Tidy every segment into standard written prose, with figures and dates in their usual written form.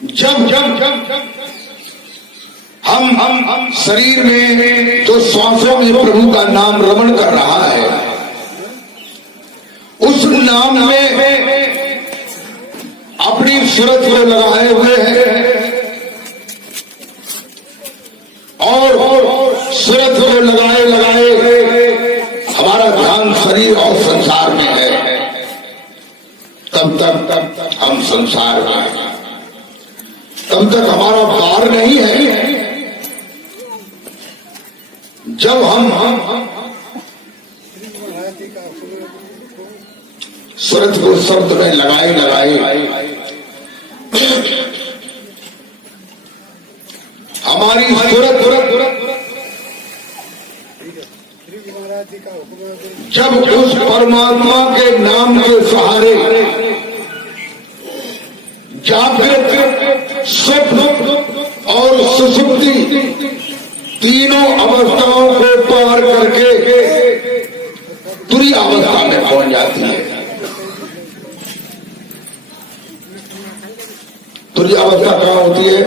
जब जब जब हम शरीर में जो श्वासों में प्रभु का नाम रमण कर रहा है, उस नाम में अपनी सूरत को लगाए हुए हैं और सूरत को लगाए लगाए हमारा ध्यान शरीर और संसार में है, तब तक हम संसार में हैं, तब तक हमारा पार नहीं है। जब हम सूरत को शब्द में लगाए लगाए हमारी सूरत जब उस परमात्मा के नाम के सहारे जागृत, स्वप्न और सुषुप्ति तीनों अवस्थाओं को पार करके तुरीय अवस्था में पहुंच जाती है। तुरीय अवस्था कहाँ होती है?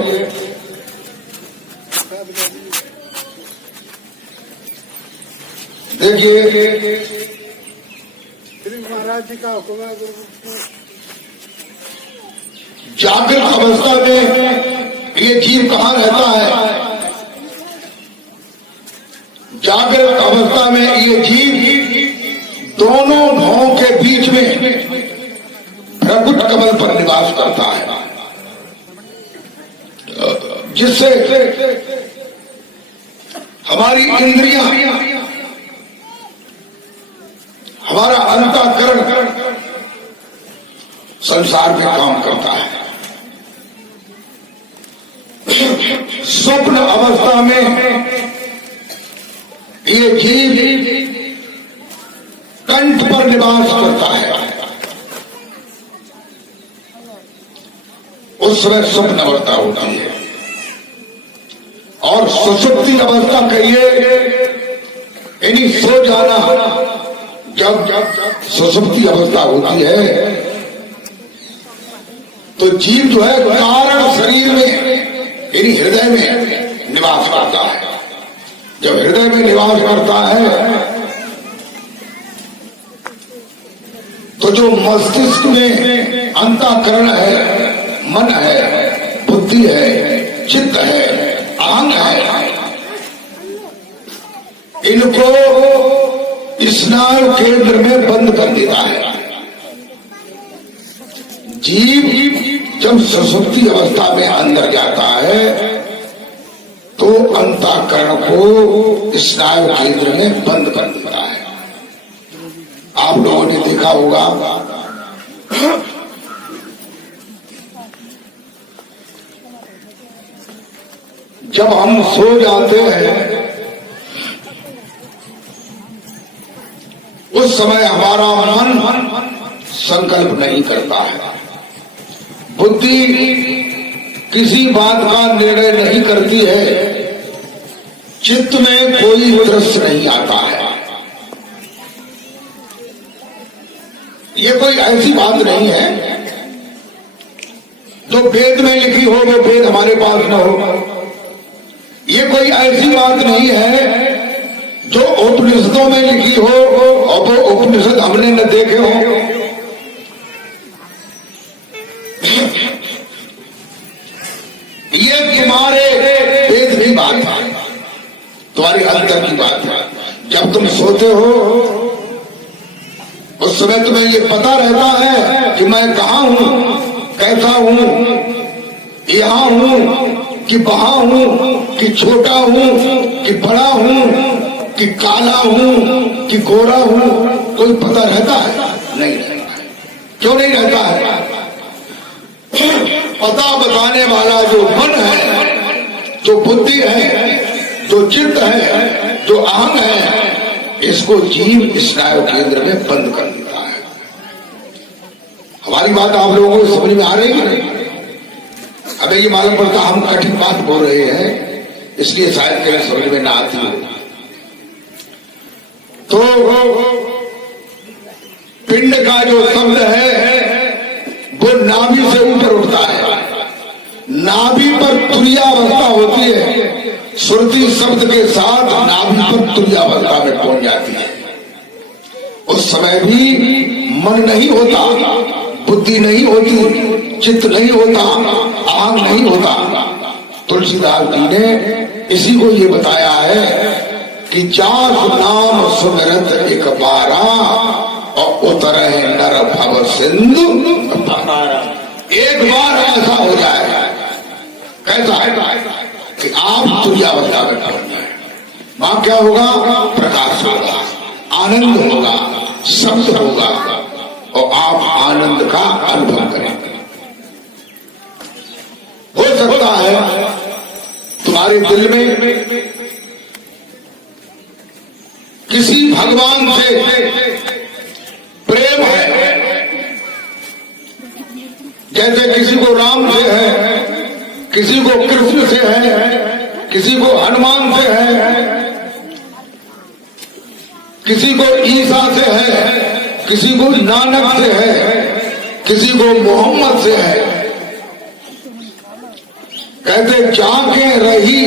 देखिए, महाराज जी का हुक्म है। जागृत अवस्था में ये जीव कहाँ रहता है? जागृत अवस्था में ये जीव दोनों भवों के बीच में प्रकुट कमल पर निवास करता है, जिससे हमारी इंद्रियां, हमारा अंतःकरण संसार में काम करता है। स्वप्न अवस्था में ये जीव कंठ पर निवास करता है, उस समय स्वप्न अवस्था होती है। और सुषुप्ति अवस्था कहिए, यानी सो जाना। जब सुषुप्ति अवस्था होती है तो जीव जो है कारण शरीर में, यानी हृदय में निवास करता है। जब हृदय में निवास करता है तो जो मस्तिष्क में अंतःकरण है, मन है, बुद्धि है, चित्त है, अहंग है, इनको स्नायु केंद्र में बंद कर देता है। जीव जब सुषुप्ति अवस्था में अंदर जाता है तो अंतःकरण को स्नायु केंद्र में बंद कर देता है। आप लोगों ने देखा होगा, जब हम सो जाते हैं उस समय हमारा मन संकल्प नहीं करता है, बुद्धि किसी बात का निर्णय नहीं करती है, चित्त में कोई दृश्य नहीं आता है। ये कोई ऐसी बात नहीं है जो वेद में लिखी हो वो वेद हमारे पास न हो। ये कोई ऐसी बात नहीं है जो उपनिषदों में लिखी हो और वो उपनिषद हमने न देखे हो। ये तुम्हारे वेद की बात है, तुम्हारी अंतर की बात है। जब तुम सोते हो उस समय तुम्हें ये पता रहता है कि मैं कहाँ हूँ, कैसा हूँ, यहाँ हूँ कि वहां हूँ, कि छोटा हूँ कि बड़ा हूँ, कि काला हूँ कि गोरा हूँ। कोई पता रहता है? नहीं रहता है। क्यों नहीं रहता है? पता बताने वाला जो मन है, जो बुद्धि है, जो चित्त है, जो अहंग है, इसको जीव स्नायु केंद्र में बंद कर देता है। हमारी बात आप लोगों को समझ में आ रही है? अबे ये मालूम पड़ता हम कठिन बात बोल रहे हैं, इसलिए शायद कहीं समझ में ना आती हो। तो पिंड का जो शब्द है वो नाभि से ऊपर उठता है, नाभि पर तुरीयावस्था होती है, सुरती शब्द के साथ नाभि पर तुरीयावस्था में पहुंच जाती है। उस समय भी मन नहीं होता, बुद्धि नहीं होती, चित्त नहीं होता, आंग नहीं होता। तुलसीदास जी ने इसी को ये बताया है कि जास नाम सुमिरत एक बारा और उतरे नर भव सिंधु। एक बार ऐसा हो जाए, कैसा है कि आप तुरीयावस्था में पहुंच जाए, वहां क्या होगा? प्रकाश होगा, आनंद होगा, शब्द होगा और आप आनंद का अनुभव करेंगे। हो सकता है तुम्हारे दिल में किसी भगवान से प्रेम है, जैसे किसी को राम से है, किसी को कृष्ण से है, किसी को हनुमान से है, किसी को ईसा से है, किसी को नानक से है, किसी को मोहम्मद से है। कहते जाके रही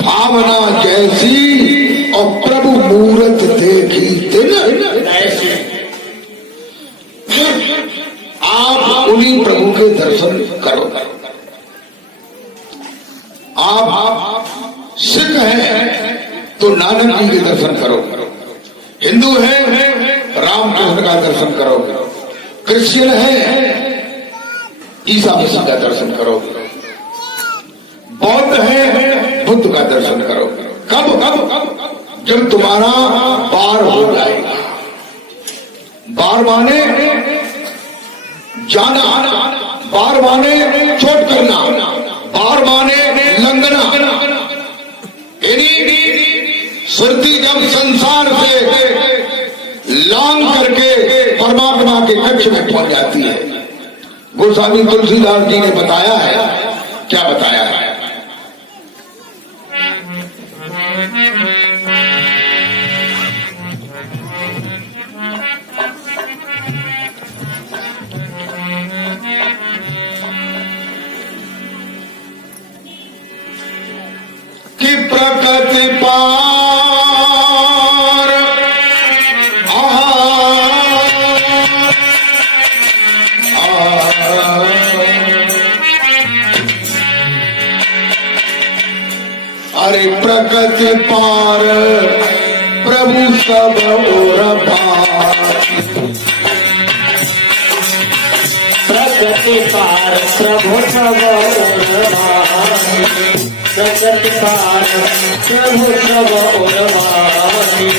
भावना जैसी और प्रभु मूरत देखी दिन ऐसी। आप उन्हीं प्रभु के दर्शन करो। आप सिख हैं तो नानक जी के दर्शन करो, हिंदू है रामकृष्ण का दर्शन करो, क्रिश्चियन है ईसा मसीह का दर्शन करो, बौद्ध है बुद्ध का दर्शन करो। कब कब? जब तुम्हारा पार हो जाएगा। बार माने जाना, बार माने चोट करना, बार माने लंघना। सुरती जब संसार से लांग करके परमात्मा के कक्ष में पहुंच जाती है। गोस्वामी तुलसीदास जी ने बताया है, क्या बताया है? कि प्रकृति पार अरे प्रकृति पार प्रभु सब और भाती। प्रकृति पार प्रभु सब और भाती। प्रकृति पार प्रभु सब और भाती।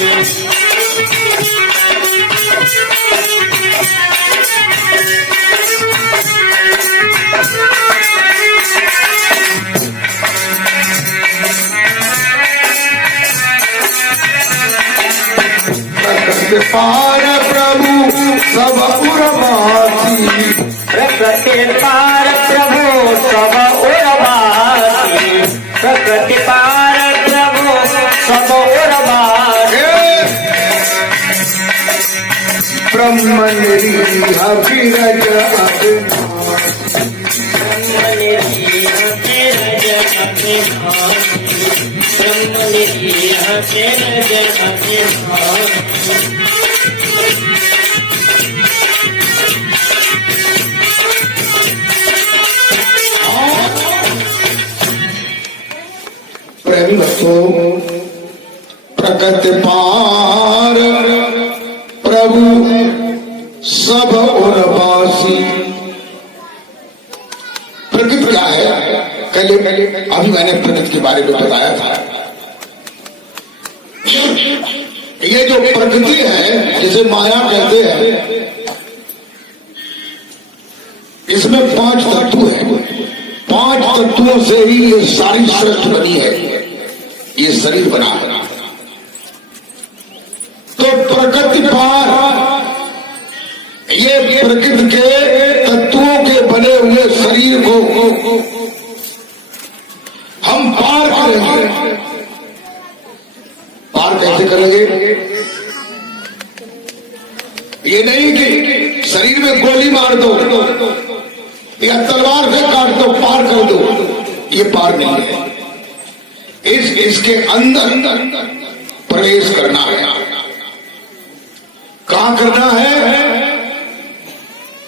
पार प्रभु सब उर्वासी। प्रकृति पार प्रभु सब उर्वासी। प्रकृति पार प्रभु सब उर्वासी। ब्रह्म निरीह विरज अभिनाशी। ब्रह्म निरीह विरज अभिनाशी। ब्रह्म निरीह विरज अभिनाशी। प्रेम भक्तों, प्रकृति पार प्रभु सब उर्वासी। प्रकृति क्या है? कल अभी मैंने प्रकृति के बारे में बताया था। ये जो प्रकृति है जिसे माया कहते हैं, इसमें 5 तत्व हैं। 5 तत्वों से ही ये सारी सृष्टि बनी है, ये शरीर बना है। तो प्रकृति पार, ये प्रकृति के तत्वों के बने हुए शरीर को हम पार करेंगे। पार कैसे करेंगे? ये नहीं कि शरीर में गोली मार दो या तलवार से काट दो, पार कर ये पार नहीं है। इसके अंदर प्रवेश करना है। कहां करना है?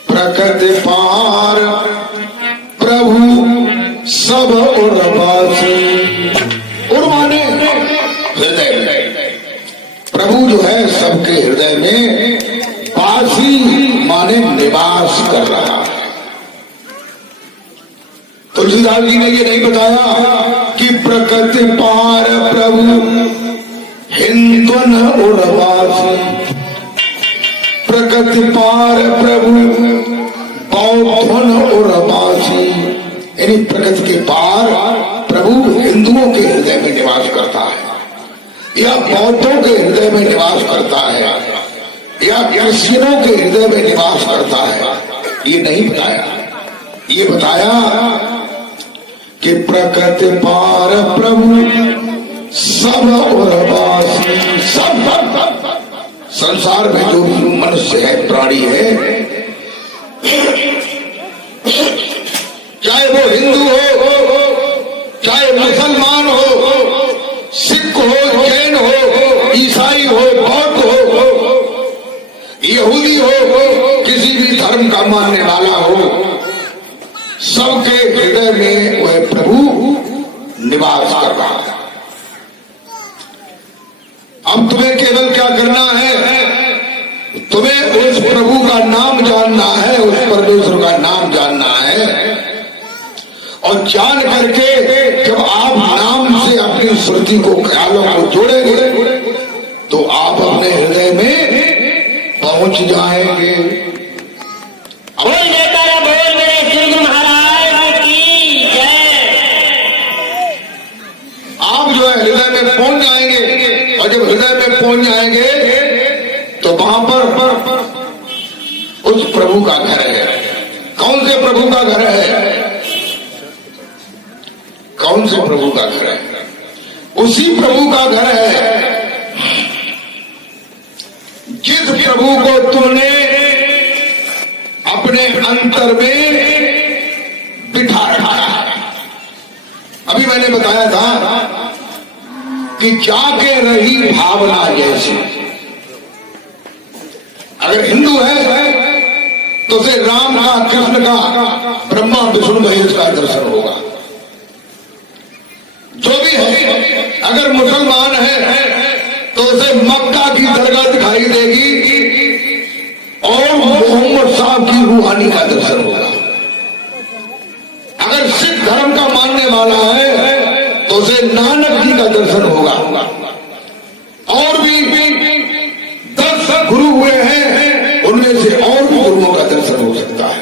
प्रकृति पार प्रभु सब उर्वासी। उर्वाने हृदय में, प्रभु जो है सबके हृदय में वासी माने निवास कर रहा है। तुलसीदास जी ने ये नहीं बताया कि प्रकृति पार प्रभु हिंदुन उर्वासी, प्रकृति पार प्रभु बौद्धन उर्वासी, यानी प्रकृति के पार प्रभु हिंदुओं के हृदय में निवास करता है या बौद्धों के हृदय में निवास करता है या क्रिश्चियनों के हृदय में निवास करता है, ये नहीं बताया। ये बताया कि प्रकृति पार प्रभु सब उर्वासी, सब संसार में जो भी मनुष्य है, प्राणी है, चाहे वो हिंदू हो, चाहे मुसलमान हो, सिख हो, जैन हो, ईसाई हो, बौद्ध हो, यहूदी हो, किसी भी धर्म का मानने वाला हो, सबके हृदय में वह प्रभु निवास कर रहा है। अब तुम्हें केवल क्या करना है? तुम्हें उस प्रभु का नाम जानना है, उस परमेश्वर का नाम जानना है, और जान करके जब आप नाम से अपनी स्मृति को, ख्यालों को जोड़ेंगे तो आप अपने हृदय में पहुंच जाएंगे। बोल जयकारा बोल मेरे श्री गुरु महाराज की जय। आप जो है हृदय में पहुंच जाएंगे, और जब हृदय में पहुंच जाएंगे तो वहां पर उस प्रभु का घर है। कौन से प्रभु का घर है? कौन से प्रभु का घर है? उसी प्रभु का घर है जिस प्रभु को तुमने अपने अंतर में बिठा रखा है। अभी मैंने बताया था कि जाके रही भावना जैसी। अगर हिंदू है तो उसे राम का, कृष्ण का, ब्रह्मा विष्णु महेश का दर्शन होगा। जो भी है, अगर मुसलमान है तो उसे मक्का की दरगाह दिखाई देगी और मोहम्मद साहब की रूहानी का दर्शन होगा। अगर सिख धर्म का मानने वाला है तो उसे नानक जी का दर्शन होगा। और भी 10 गुरु हुए हैं, उनमें से और भी गुरुओं का दर्शन हो सकता है।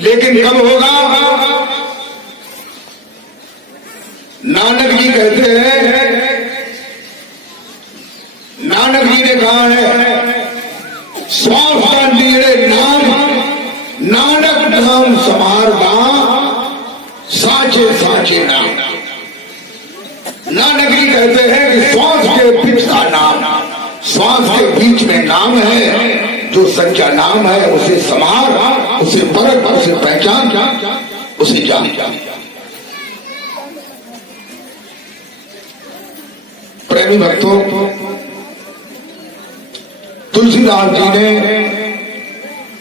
लेकिन कब होगा? नानक जी कहते हैं, नानक जी ने कहा है, स्वास का नीड़े नाम नानक नाम समारदा साचे साचे नाम। नानक जी कहते हैं कि श्वास के बीच का नाम, श्वास के बीच में नाम है, जो सच्चा नाम है उसे समार, उसे परख, उसे पहचान, उसे जान। प्रेमी भक्तों, तुलसीदास जी ने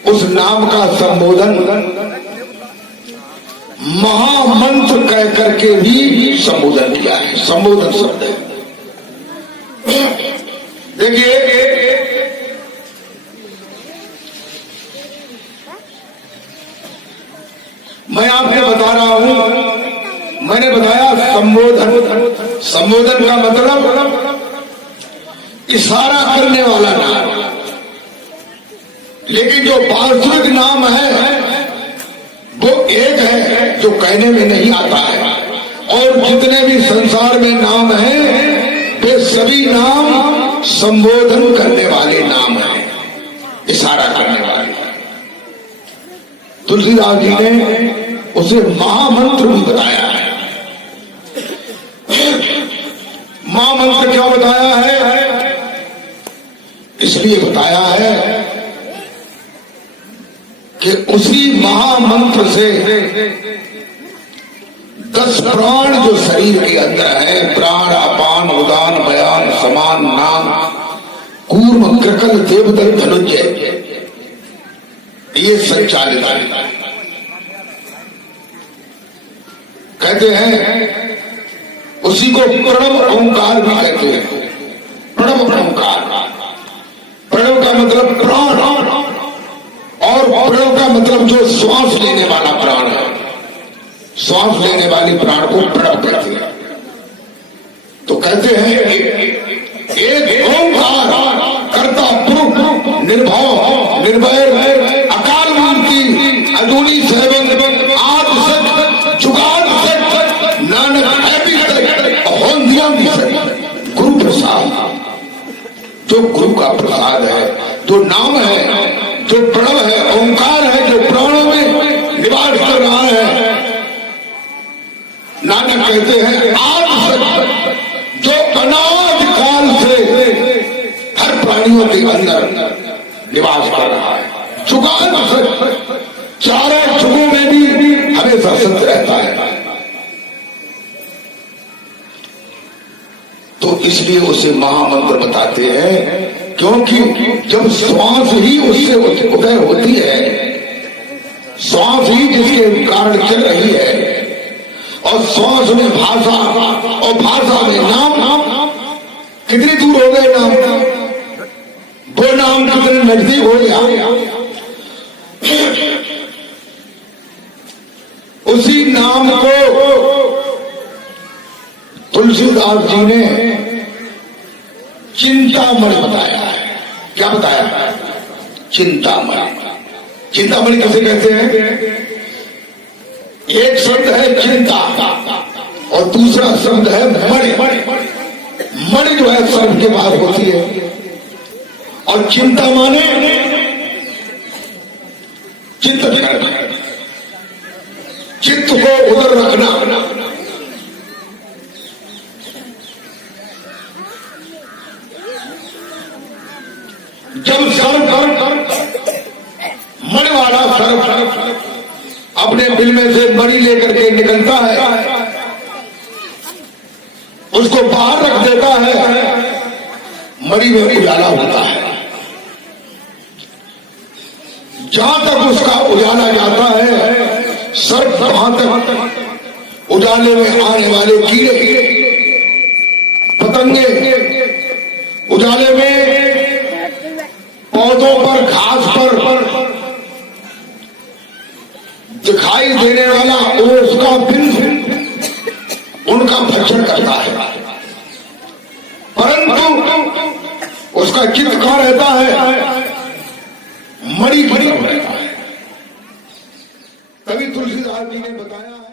उस नाम का संबोधन महामंत्र कह करके भी संबोधन किया है। संबोधन शब्द है। देखिए, मैं आपको बता रहा हूं, मैंने बताया संबोधन। संबोधन का मतलब इशारा करने वाला नाम। लेकिन जो वास्तविक नाम है वो एक है जो कहने में नहीं आता है। और जितने भी संसार में नाम हैं वे सभी नाम संबोधन करने वाले नाम हैं, इशारा करने वाले। तुलसीदास जी ने उसे महामंत्र भी बताया है। महामंत्र क्या बताया है? इसलिए बताया है कि उसी महामंत्र से 10 प्राण जो शरीर के अंदर है, प्राण अपान उदान बयान समान नाम कूर्म कृकल देवदल धनुंजय, ये संचालित है। कहते हैं उसी को प्रणव ओंकार भी कहते हैं। प्रणव ओंकार, प्रणव का मतलब प्राण, और प्रणव का मतलब जो श्वास लेने वाला प्राण है, श्वास लेने वाले प्राण को प्रणव कहते हैं। तो कहते हैं एक ओंकार कर्ता पुरुष निर्भव निर्भय अकाल मूर्ति अदूनी सेवन आद सच जुगाड़ सच नानक है भी सच होंदिया भी सच। गुरु प्रसाद, जो गुरु का प्रसाद है, जो नाम है, जो प्रणव है, ओंकार है, जो प्राणों में निवास कर रहा है, नानक कहते हैं आद सच, जो अनाद काल से हर प्राणियों के अंदर निवास कर रहा है। जुगान सच, चारों जुगों में भी हमेशा सत्य रहता है। तो इसलिए उसे महामंत्र बताते हैं, क्योंकि जब श्वास ही उससे उदय होती है, श्वास ही जिसके कारण चल रही है, और श्वास में भाषा और भाषा में नाम, कितनी दूर हो गए नाम, वो नाम कितने नजदीक हो गया। उसी नाम को तुलसीदास जी ने चिंतामणि बताया है। क्या बताया है? चिंतामणि। चिंतामणि किसे कहते हैं? एक शब्द है चिंता और दूसरा शब्द है मणि। मणि जो है सर्व के पास होती है, और चिंता माने चित्त करना, चित्त को उधर रखना। जब सर्व मणि वाला सर्व अपने बिल में से मणि लेकर के निकलता है, उसको बाहर रख देता है, मणि में उजाला होता है। जहां तक उसका उजाला जाता है, सर्प वहां तक उजाले में आने वाले कीड़े पतंगे, उजाले में पौधों पर घास पर दिखाई देने वाला उसका बिंदु उनका भक्षण करता है, परंतु उसका चित्त कहां रहता है? मणि रहता है। तभी तुलसीदास जी ने बताया।